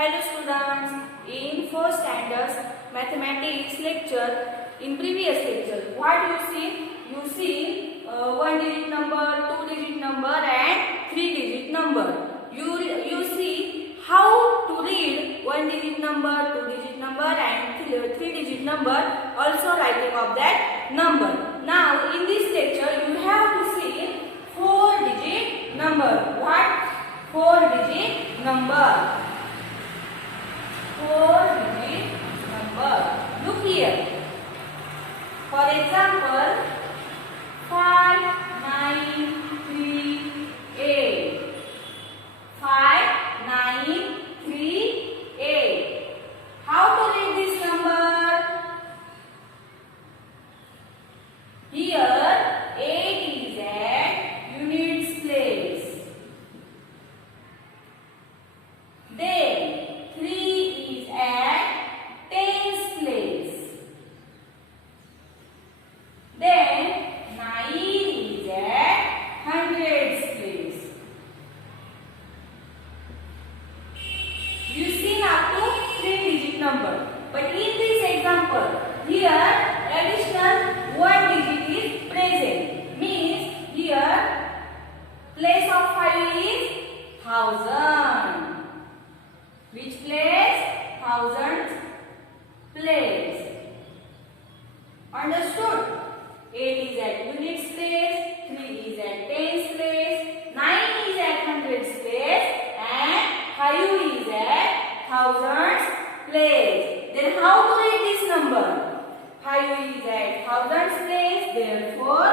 Hello students, in 4th standards mathematics lecture, in previous lecture, what you see? You see one digit number, two digit number and three digit number. You see how to read one digit number, two digit number and three digit number, also writing of that number. Now in this lecture you have to see four digit number. What? Four digit number. Four digit number. Look here. For example, 5, 9, 3, 8. 5, 9, 3, 8. How to read this number? Here, 8 is at units place. Then, 3 is at tens place. Then 9 is at hundreds place. You see up to 3 digit number. But in this example, here additional 1 digit is present. Means here place of 5 is 1000. Which place? Thousands place. Understood? 8 is at units place, 3 is at tens place, 9 is at hundreds place and 5 is at thousands place. Then how to read this number? 5 is at thousands place, therefore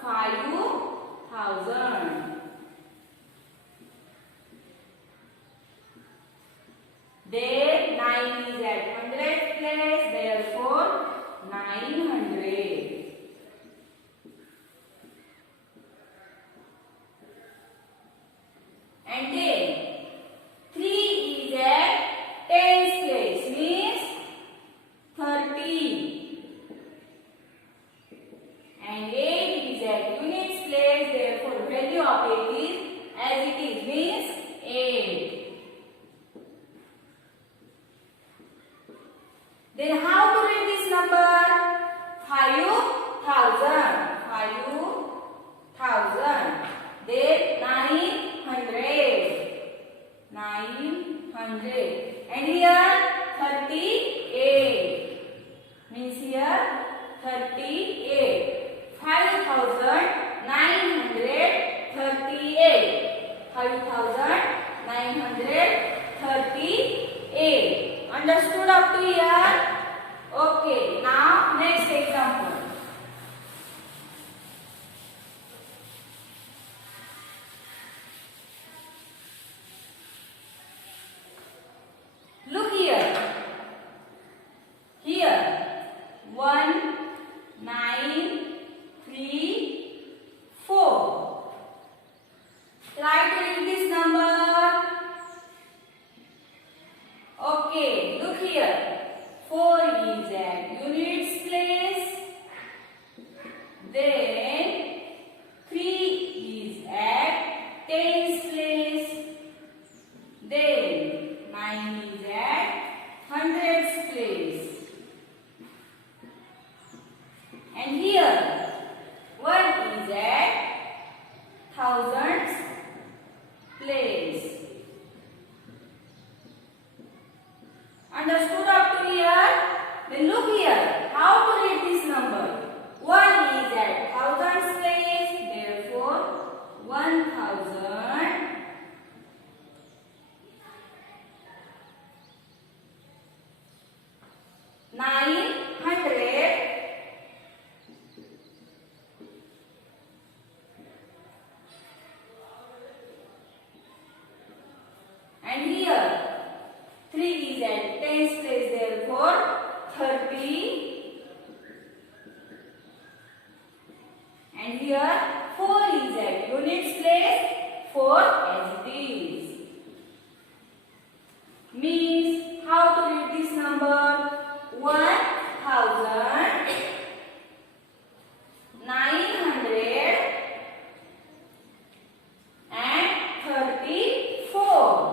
5000. Then 9 is at hundredth place, therefore 900. And then 3 is at tens place, means 30. And 8 is at units place, therefore value of 8 is as it is, means 8. Then how to read this number? 5000. 5000. Then 900. 900. And here 38. Means here 38. 5938. 5938. Understood up to here? Okay, now next example. Look here. Here 1, 9, 3, 4. Try to read this number. Okay, look here. 4 is at units place. Then 3 is at tens place. Then 9 is at hundreds place. And here 1 is at thousands place. Understood up to here? Then look here. How to read this number? 1 is at thousands place. Therefore, 1000. Nine hundred. And here 3 is at tens place, therefore 30. And here 4 is at units place, 4 as it is. Means how to read this number? 1000, 900 and 34.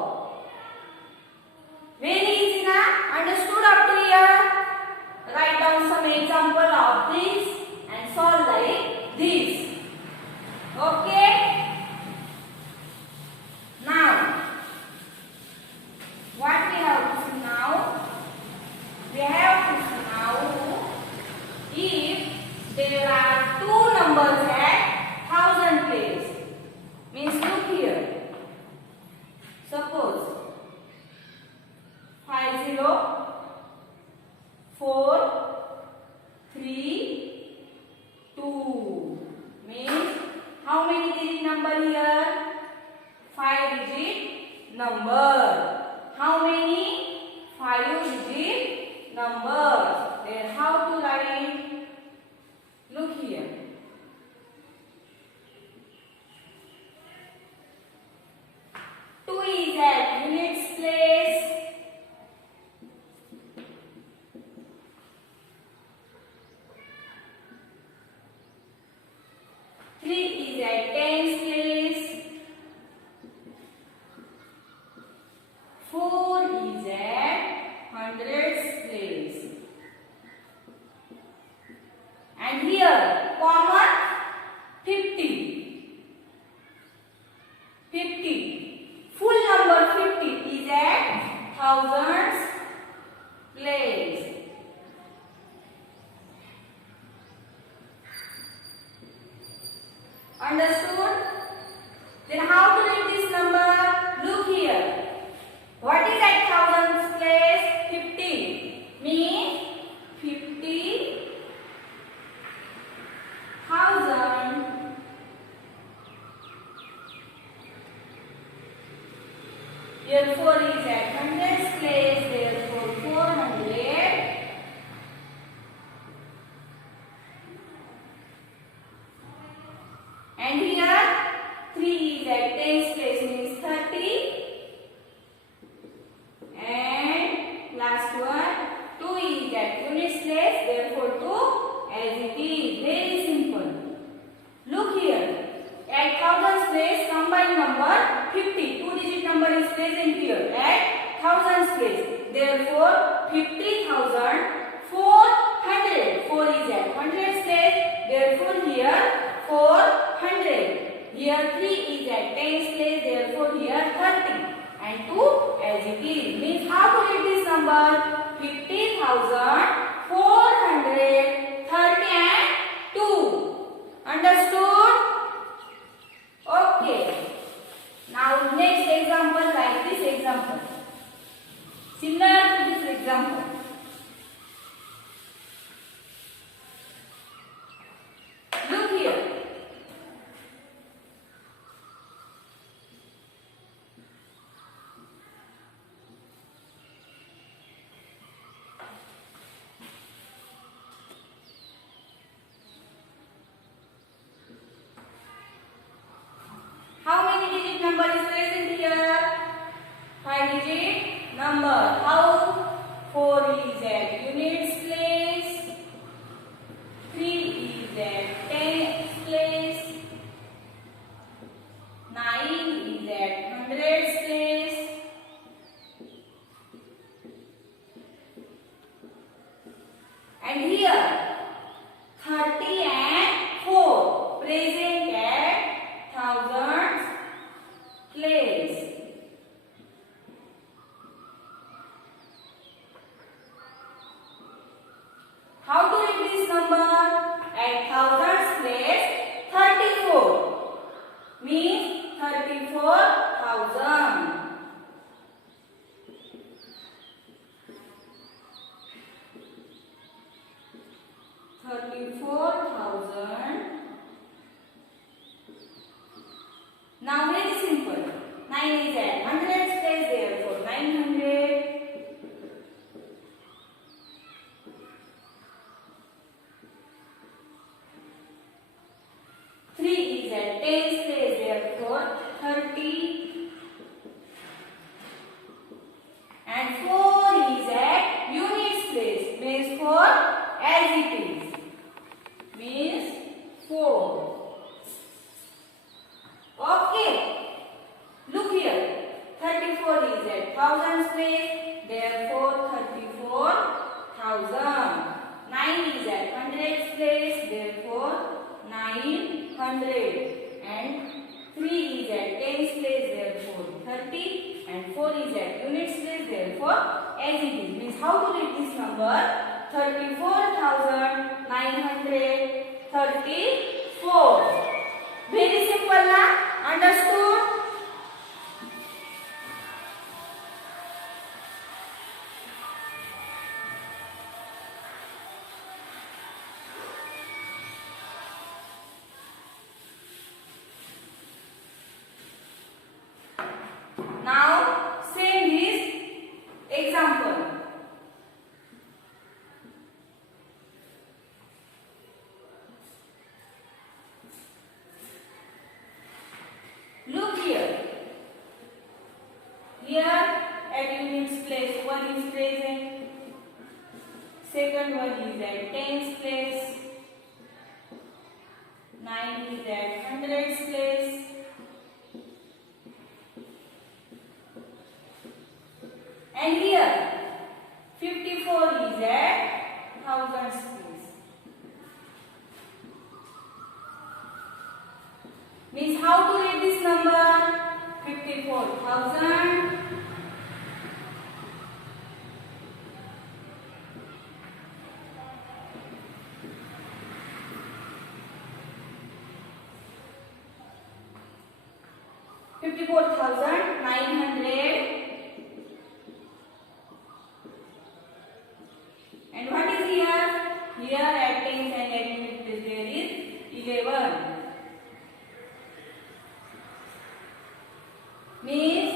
number. How many? 5-digit numbers. Then how to write? Look here. Two is at units place. Three is at tens place. 4 is at hundreds place. And here common 50. 50. Full number 50 is at thousands place. Understood? Then how to write this number? Look here. What is at thousands place? 50. Means 50,000. Here 4 is at hundreds place. Therefore 400. And here 3 is at tens place means 30. And last one 2 is at units place, therefore 2 as it is. Very simple. Look here. At thousands place combined number 50. 2-digit number is present here at thousands place. Therefore 50,400. 4 is at hundreds place. Therefore here 400. Here 3 is at tens place. Therefore here 30. And 2 as it is. Means how to write this number? 50,430 and 2. Understood? Okay. Now next example like this example. Similar to this example. Look here. How many digit number is present here? 5-digit number. How? 4 is at units place. 3 is at tens place. 9 is at hundreds place. And here 30 and 4 present at thousands place. How to write this number? At thousands place 34 means 34,000. 34,000. Now very simple. 9 is at hundreds place, therefore 900. 3 is at tens place, therefore 30. And 4 is at units place, means 4 as it is. Means 4. Okay. Look here. 34 is at thousands place. Therefore 34,000. 9 is at hundreds place. Therefore 900. And 3 is at tens place. Therefore 30. And 4 is at units place. Therefore as it is. Means how to write this number? 34,934. Very simple, na? Understood? Now same at units place. 1 is present. Second one is at tens place. 9 is at hundreds place. And here 54 is at thousands place. Means how to read this number? 54,000 54,900. And what is here? Here at tens and at unit place there is 11. Means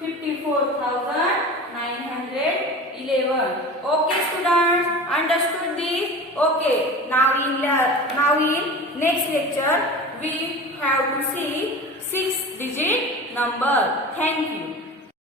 54,911. Okay, students, understood this? Okay. Now in next lecture we have to see 6-digit number. Thank you.